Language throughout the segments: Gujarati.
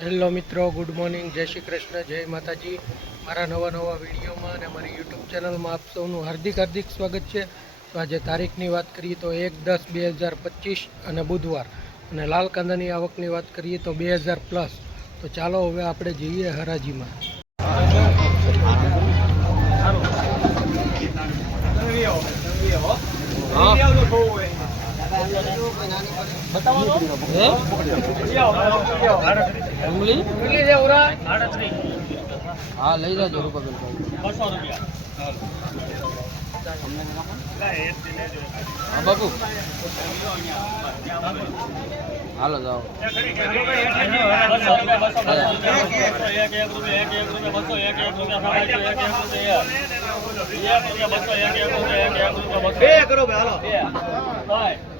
હેલો મિત્રો, ગુડ મોર્નિંગ. જય શ્રી કૃષ્ણ, જય માતાજી. મારા નવા નવા વિડીયોમાં અને મારી યુટ્યુબ ચેનલમાં આપ સૌનું હાર્દિક હાર્દિક સ્વાગત છે. તો આજે તારીખની વાત કરીએ તો એક દસ બે હજાર પચીસ અને બુધવાર. અને લાલ કાંદાની આવકની વાત કરીએ તો બે હજાર પ્લસ. તો ચાલો હવે આપણે જઈએ હરાજીમાં. હા. લઈ જાજો રૂપાબેન હા બાપુ હાલો જાઓ બે કરો ભાઈ બસો એક રૂપિયા. ઓગણે ઓગણે રૂપિયા ઓગણે એક રૂપિયા બસો એક ઓગણે રૂપિયા ઓગણે એક જ મિનિટ બે કરો વીસ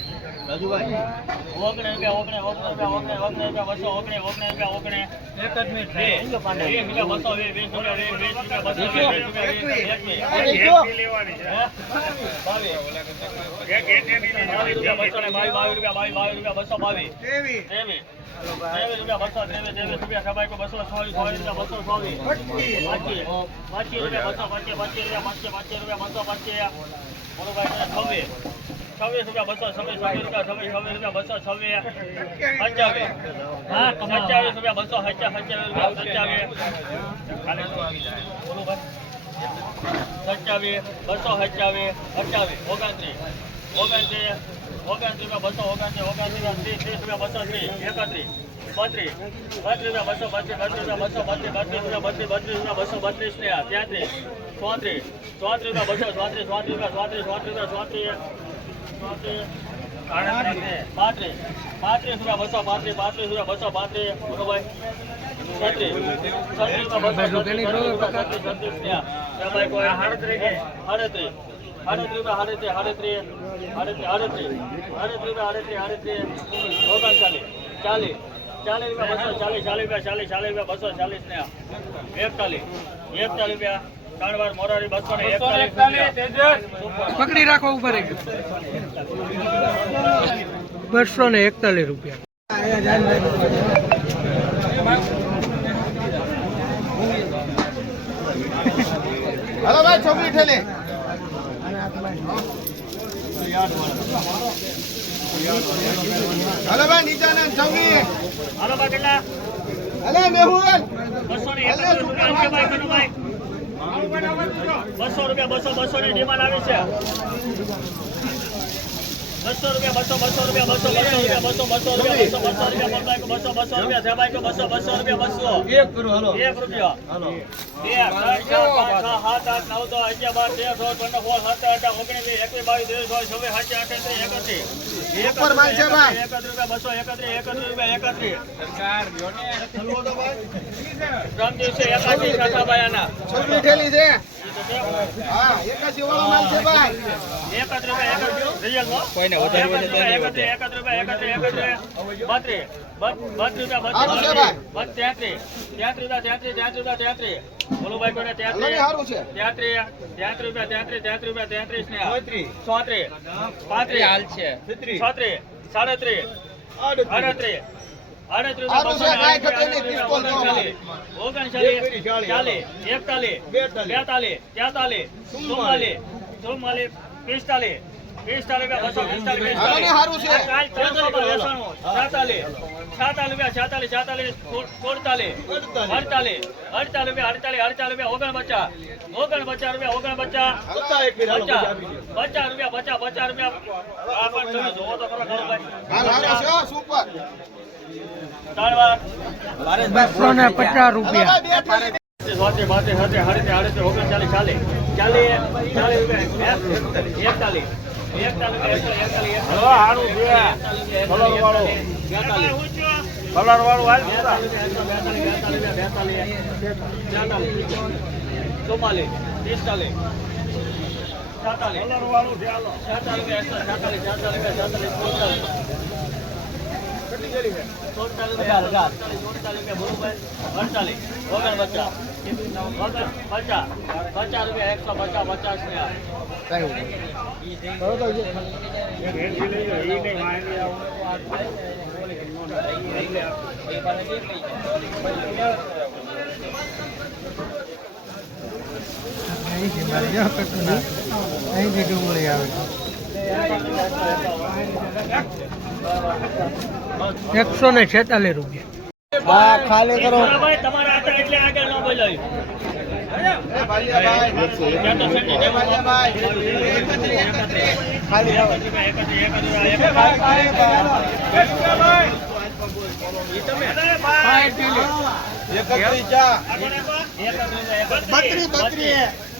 બસો બાવીસ. રૂપિયા બસો ત્રેવીસ. ત્રેવીસ. રૂપિયા ત્રેવીસ ત્રેવીસ રૂપિયા બસો ચોવીસ ચોવીસ રૂપિયા બસો ચોવીસ પચીસ. પચીસ. રૂપિયા બસો પચીસ પચીસ રૂપિયા પચીસ પચીસ રૂપિયા બસો પચીસ. બોલો ભાઈ છવ્વીસ. છવ્વીસ રૂપિયા બસો છવ્વીસ છવ્વીસ રૂપિયા છવ્વીસ છવ્વીસ રૂપિયા બસો છવ્વીસ સત્યાવીસ. રૂપિયા બસો સત્યાવીસ રૂપિયા સત્યાવીસ. સત્યાવીસ બસો સત્યાવીસ અઠ્યાવીસ ઓગણત્રીસ. ઓગણત્રીસ ઓગણત્રીસ રૂપિયા બસો ઓગણત્રીસ ઓગણત્રીસ ત્રીસ ત્રીસ રૂપિયા બસો ત્રીસ એકત્રીસ બત્રીસ બત્રીસ રૂપિયા બસો બત્રીસ બત્રીસ બસો બત્રીસ બત્રીસ બત્રીસ બત્રીસ બસો બત્રીસ ને તેત્રીસ ચોત્રીસ ચોત્રીસ બસો ચોત્રીસ ચોત્રીસ ચોત્રીસ ચોત્રીસ ચોત્રીસ પાંત્રીસ પાંત્રીસ રૂપિયા બસો પાંત્રીસ પાંત્રીસ રૂપિયા બસો પાંત્રીસ બસો ઓગણચાલીસ ચાલીસ ચાલીસ રૂપિયા બસો ચાલીસ ચાલીસ રૂપિયા ચાલીસ ચાલીસ બસો ચાલીસ ને એકતાલીસ એકતાલીસ રૂપિયા ત્રણ મોરારી બસો ને એકતાલીસ પકડી રાખો ઉપર એક બસો ને એકતાલીસ રૂપિયા. હલો ભાઈ છોકરી ઠેલે હલો ભાઈ છોકરી. હાલો બા કેટલા? અલે મેહુલ. બસો ને એકતાલીસ રૂપિયા ભાઈ કનુભાઈ. બસો રૂપિયા બસો બસો ની ડિમાન્ડ આવી છે. બસો રૂપિયા બસો બસો રૂપિયા બસો બસો રૂપિયા બસો બસો રૂપિયા બસો બસો રૂપિયા બસો બસો રૂપિયા સેબાઈક બસો બસો રૂપિયા બસો. એક કરો હાલો. એક રૂપિયા. હાલો. બે ત્રણ ચાર પાંચ છ સાત આઠ નવ દસ અગિયાર બાર તેર સોળ પંદર સોળ સત્તર અઢાર ઓગણીસ એકવીસ બાવીસ ત્રેવીસ ચોવીસ છવ્વીસ સાત આઠ એકત્રીસ. છે એકત્રીસ રૂપિયા બસો એકત્રીસ એકત્રીસ રૂપિયા એકત્રીસ. ત્રણ દિવસે એકાસી છે છે કોઈને વધારે સારું છે રૂપિયા તેત્રીસ બોલો ભાઈ કોને તેત્રીસ છે રૂપિયા તેત્રીસ તેત્રીસ. ચોત્રીસ પાંત્રીસ છત્રીસ સાડત્રીસ આડત્રીસ. પિસ્તાલીસ બસો ઓગણ પચાસ ઓગણ પચાસ રૂપિયા ને પચાસ રૂપિયા સોતે બાતે સાતે હાડે એકતાલીસ કલર વાળો કલર વાળો હાલ ચુમ્માલીસ પિસ્તાલીસ છેતાલીસ છેતાલીસ રૂપિયા એકસો છેતાલીસ છેતાલીસ રૂપિયા છેતાલીસ છે? રૂપિયા બોલુભાઈ અડતાલીસ. ઓગણ પચાસ. ઓગણ પચાસ. પચાસ રૂપિયા એકસો પચાસ પચાસ અહીંથી ડુંગળી આવે એકસો ને છેતાલીસ રૂપિયા. હા ખાલી કરો. ભાઈ તમારા હતા એટલે આગળ ન બોલાય એ. ભાલિયાભાઈ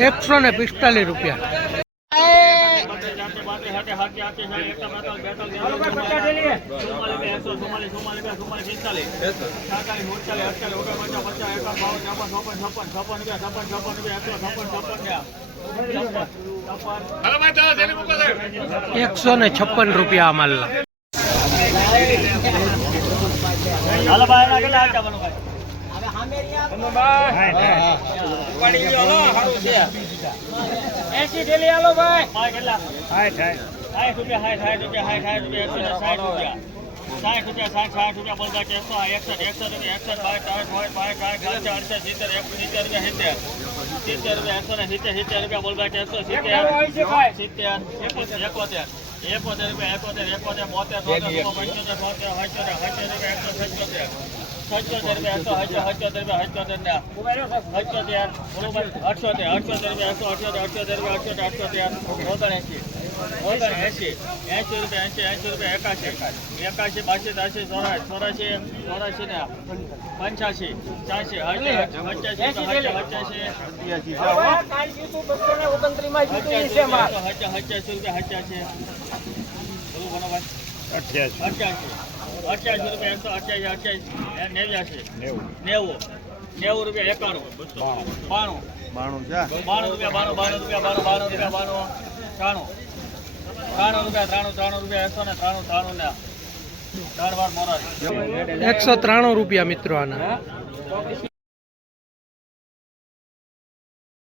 એકસો ને પિસ્તાલીસ રૂપિયા. એકસો ને છપ્પન રૂપિયા અમાલના હાલો ભાઈ ના કેટલા હતા બનો ભાઈ એસી થેલી હાલો ભાઈ સાઠ રૂપિયા સાઠ રૂપિયા સાઠ રૂપિયા એકસો સાઠ રૂપિયા સાઠ રૂપિયા સાઠ સાઠ રૂપિયા બોલતા એકસો એકસઠ એકસઠ રૂપિયા એકસઠ બાવીસ ચાલીસ પાંચ પાંચ પાંચ પાંચ અડસઠ સિત્તેર એક સિત્તેર રૂપિયા સિત્તેર સિત્તેર રૂપિયા એકસો એકસો એકોતેર રૂપિયા એકોતેર એકોતેર બોતેર બોતેર પંચોતેર બોતેર હચોતેર હચોતેર રૂપિયા એકસો સચોતેર સચોતેર એકસો હચો હચોતેર હચોતેર ને અઠ્યોતેર બરોબર. અઠ્યોતેર રૂપિયા અઠ્યોતેર અઠ્યોતેર ઓગણએંશી. ઓગણએંશી એંશી રૂપિયા એંશી એંશી રૂપિયા એકાશી. એકાશી બાસી ત્રાસી ચોરાશી ચોરાશી ચોરાશી ને પંચ્યાસી છ્યાસી હચાસી હચાસી હચાસી રૂપિયા હચાસી અઠ્યાસી. અઠ્યાસી રૂપિયા એકસો અઠ્યાસી અઠ્યાસી નેવ્યાસી નેવું. નેવું. રૂપિયા એકાણું. બાણું. બાણું. બાણું રૂપિયા બાણું બાણું રૂપિયા બાણું બાણું રૂપિયા બાણું. ત્રાણું ત્રાણું રૂપિયા ત્રાણું ત્રાણું રૂપિયા એકસો ને ત્રાણું ત્રાણું ને ત્રણ વાર મોરારી. એકસો ત્રાણું રૂપિયા મિત્રો આના.